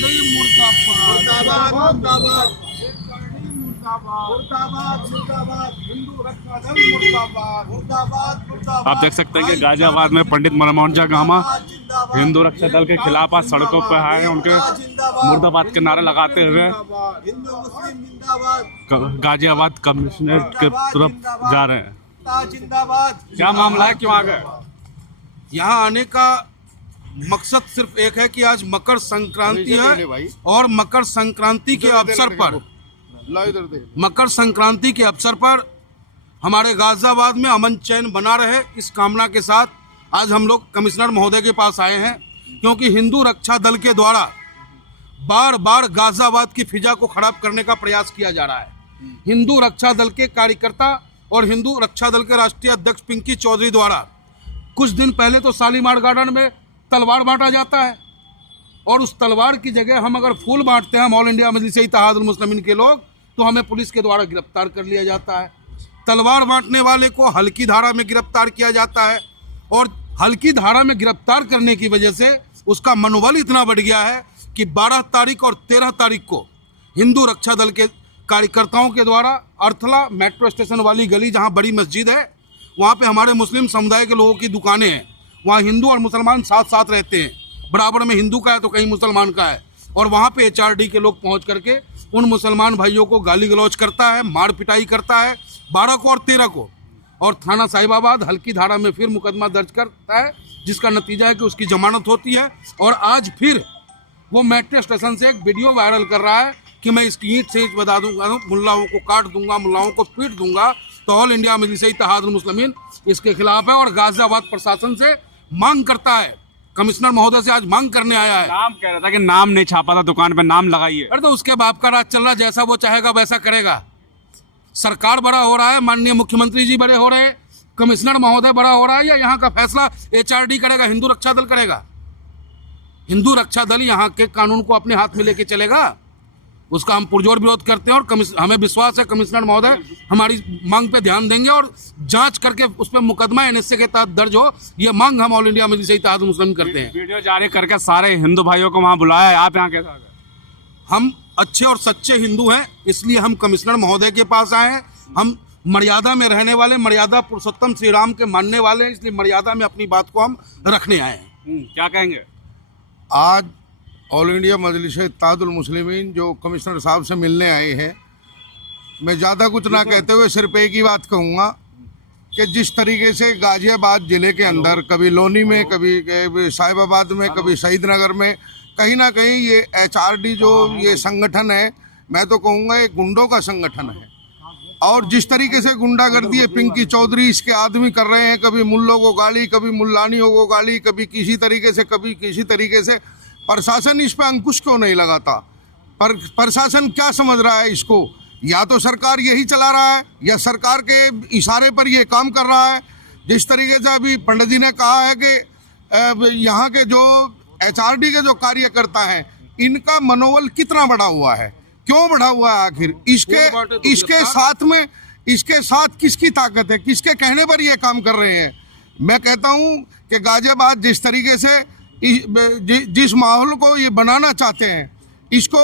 मुर्दाबाद मुर्दाबाद मुर्दाबाद मुर्दाबाद हिंदू रक्षा दल मुर्दाबाद मुर्दाबाद मुर्दाबाद। आप देख सकते हैं कि गाजियाबाद में पंडित मनमोहन झा गामा हिंदू रक्षा दल के खिलाफ आज सड़कों पर आए हैं। उनके मुर्दाबाद के नारे लगाते हुए हिंदू मुस्लिम जिंदाबाद गाजियाबाद कमिश्नरेट के तरफ जा रहे हैं। जिंदाबाद। क्या मामला है, क्यों आ गए? यहाँ आने का मकसद सिर्फ एक है कि आज मकर संक्रांति है और मकर संक्रांति के अवसर पर हमारे गाजियाबाद में अमन चैन बना रहे, इस कामना के साथ आज हम लोग कमिश्नर महोदय के पास आए हैं। क्योंकि हिंदू रक्षा दल के द्वारा बार बार गाजियाबाद की फिजा को खराब करने का प्रयास किया जा रहा है। हिंदू रक्षा दल के कार्यकर्ता और हिंदू रक्षा दल के राष्ट्रीय अध्यक्ष पिंकी चौधरी द्वारा कुछ दिन पहले तो शालीमार गार्डन में तलवार बांटा जाता है और उस तलवार की जगह हम अगर फूल बांटते हैं, हम ऑल इंडिया मजलिस-ए-इत्तेहादुल मुस्लिमीन के लोग, तो हमें पुलिस के द्वारा गिरफ्तार कर लिया जाता है। तलवार बांटने वाले को हल्की धारा में गिरफ्तार किया जाता है और हल्की धारा में गिरफ्तार करने की वजह से उसका मनोबल इतना बढ़ गया है कि 12 तारीख और 13 तारीख को हिंदू रक्षा दल के कार्यकर्ताओं के द्वारा अर्थला मेट्रो स्टेशन वाली गली, जहाँ बड़ी मस्जिद है, वहाँ पे हमारे मुस्लिम समुदाय के लोगों की दुकानें हैं। वहाँ हिंदू और मुसलमान साथ साथ रहते हैं, बराबर में हिंदू का है तो कहीं मुसलमान का है। और वहाँ पे HRD के लोग पहुँच करके उन मुसलमान भाइयों को गाली गलौज करता है, मार पिटाई करता है 12 को और 13 को, और थाना साहिबाबाद हल्की धारा में फिर मुकदमा दर्ज करता है, जिसका नतीजा है कि उसकी जमानत होती है। और आज फिर वो मेट्रो स्टेशन से एक वीडियो वायरल कर रहा है कि मैं इसकी ईंट से ईंट बता दूंगा, मुल्लाओं को काट दूंगा, मुल्लाओं को पीट दूंगा। तो ऑल इंडिया मजलिस-ए-इत्तेहादुल मुस्लिमीन इसके खिलाफ है और गाजियाबाद प्रशासन से मांग करता है। कमिश्नर महोदय से आज मांग करने आया है। नाम कह रहा था कि नाम नहीं छापा था दुकान पे, नाम लगाइए। अरे तो उसके बाप का राज चल रहा है, जैसा वो चाहेगा वैसा करेगा। सरकार बड़ा हो रहा है, माननीय मुख्यमंत्री जी बड़े हो रहे हैं, कमिश्नर महोदय बड़ा हो रहा है, या यहाँ का फैसला HRD करेगा, हिंदू रक्षा दल करेगा? हिंदू रक्षा दल यहाँ के कानून को अपने हाथ में लेके चलेगा, उसका हम पुरजोर विरोध करते हैं। और हमें विश्वास है कमिश्नर महोदय हमारी मांग पे ध्यान देंगे और जांच करके उस पर मुकदमा NSA के तहत दर्ज हो, ये मांग हम ऑल इंडिया मजलिस-ए-इत्तेहादुल मुस्लिमीन करते हैं। वीडियो जारी करके सारे हिंदू भाइयों को वहाँ बुलाया है, आप यहाँ कैसे आ गए? हम अच्छे और सच्चे हिंदू हैं, इसलिए हम कमिश्नर महोदय के पास आए हैं। हम मर्यादा में रहने वाले, मर्यादा पुरुषोत्तम श्री राम के मानने वाले हैं, इसलिए मर्यादा में अपनी बात को हम रखने आए हैं। क्या कहेंगे? आज ऑल इंडिया मजलिस-ए-इत्तेहादुल मुस्लिमीन जो कमिश्नर साहब से मिलने आए हैं, मैं ज़्यादा कुछ ना कहते हुए सिर्फ एक ही बात कहूँगा कि जिस तरीके से गाजियाबाद ज़िले के अंदर कभी लोनी में, कभी साहिबाबाद में, कभी शहीद नगर में, कहीं ना कहीं ये HRD जो ये संगठन है, मैं तो कहूँगा ये गुंडों का संगठन है। और जिस तरीके से गुंडागर्दी है पिंकी चौधरी इसके आदमी कर रहे हैं, कभी मुल्लों को गाली, कभी मुल्लानियों को गाली, कभी किसी तरीके से, कभी किसी तरीके से। प्रशासन इस पर अंकुश क्यों नहीं लगाता? प्रशासन क्या समझ रहा है इसको? या तो सरकार यही चला रहा है या सरकार के इशारे पर ये काम कर रहा है। जिस तरीके से अभी पंडित जी ने कहा है कि यहाँ के जो HRD के जो कार्यकर्ता हैं, इनका मनोबल कितना बढ़ा हुआ है, क्यों बढ़ा हुआ है आखिर? इसके साथ किसकी ताकत है, किसके कहने पर ये काम कर रहे हैं? मैं कहता हूँ कि गाजियाबाद जिस तरीके से जिस माहौल को ये बनाना चाहते हैं, इसको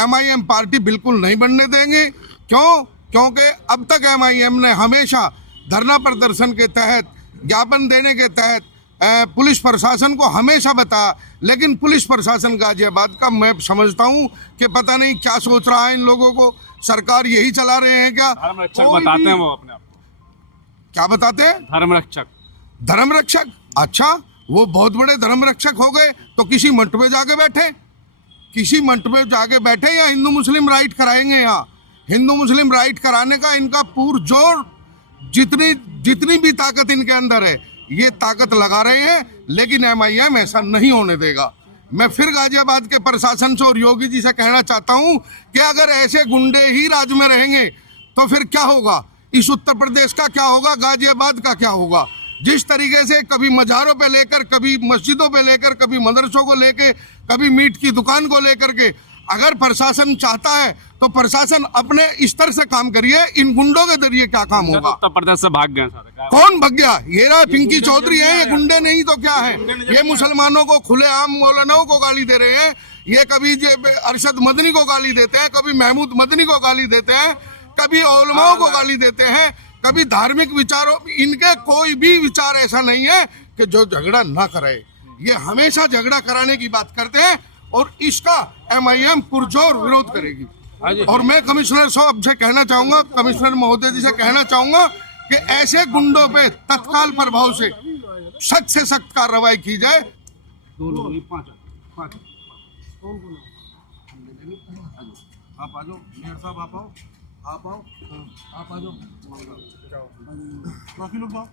MIM पार्टी बिल्कुल नहीं बनने देंगे। क्यों? क्योंकि अब तक MIM ने हमेशा धरना प्रदर्शन के तहत, ज्ञापन देने के तहत पुलिस प्रशासन को हमेशा बताया, लेकिन पुलिस प्रशासन गाजियाबाद का मैं समझता हूँ कि पता नहीं क्या सोच रहा है इन लोगों को। सरकार यही चला रहे हैं क्या? धर्मरक्षक बताते हैं वो अपने आप को। क्या बताते हैं? धर्मरक्षक। धर्मरक्षक? अच्छा, वो बहुत बड़े धर्मरक्षक हो गए तो किसी मंच में जाके बैठे, किसी मंच में जाके बैठे, या हिंदू मुस्लिम राइट कराएंगे? यहाँ हिंदू मुस्लिम राइट कराने का इनका पुरजोर, जितनी भी ताकत इनके अंदर है, ये ताकत लगा रहे हैं, लेकिन MIM ऐसा नहीं होने देगा। मैं फिर गाजियाबाद के प्रशासन से और योगी जी से कहना चाहता हूं कि अगर ऐसे गुंडे ही राज में रहेंगे तो फिर क्या होगा? इस उत्तर प्रदेश का क्या होगा? गाजियाबाद का क्या होगा? जिस तरीके से कभी मज़ारों पे लेकर, कभी मस्जिदों पे लेकर, कभी मदरसों को लेकर, कभी मीट की दुकान को लेकर के, अगर प्रशासन चाहता है तो प्रशासन अपने स्तर से काम करिए, इन गुंडों के जरिए क्या काम होगा? उत्तर प्रदेश से भाग गए सारे। कौन भाग गया? ये रहा पिंकी चौधरी है, ये गुंडे नहीं तो क्या है? ये मुसलमानों को, खुलेआम मौलानाओं को गाली दे रहे हैं, ये कभी अरशद मदनी को गाली देते हैं, कभी महमूद मदनी को गाली देते हैं, कभी उलमाओं को गाली देते हैं, कभी धार्मिक विचारों, इनके कोई भी विचार ऐसा नहीं है कि जो झगड़ा ना कराए। ये हमेशा झगड़ा कराने की बात करते हैं और इसका MIM पुरजोर विरोध करेगी। और मैं कमिश्नर साहब से कहना चाहूंगा, कमिश्नर महोदय जी से कहना चाहूंगा कि ऐसे गुंडों पे तत्काल प्रभाव से सख्त कार्रवाई की जाए। आप आ जाओ, मेयर साहब आप आओ, आप आओ, आप आ जाओ, बाकी लोग आओ।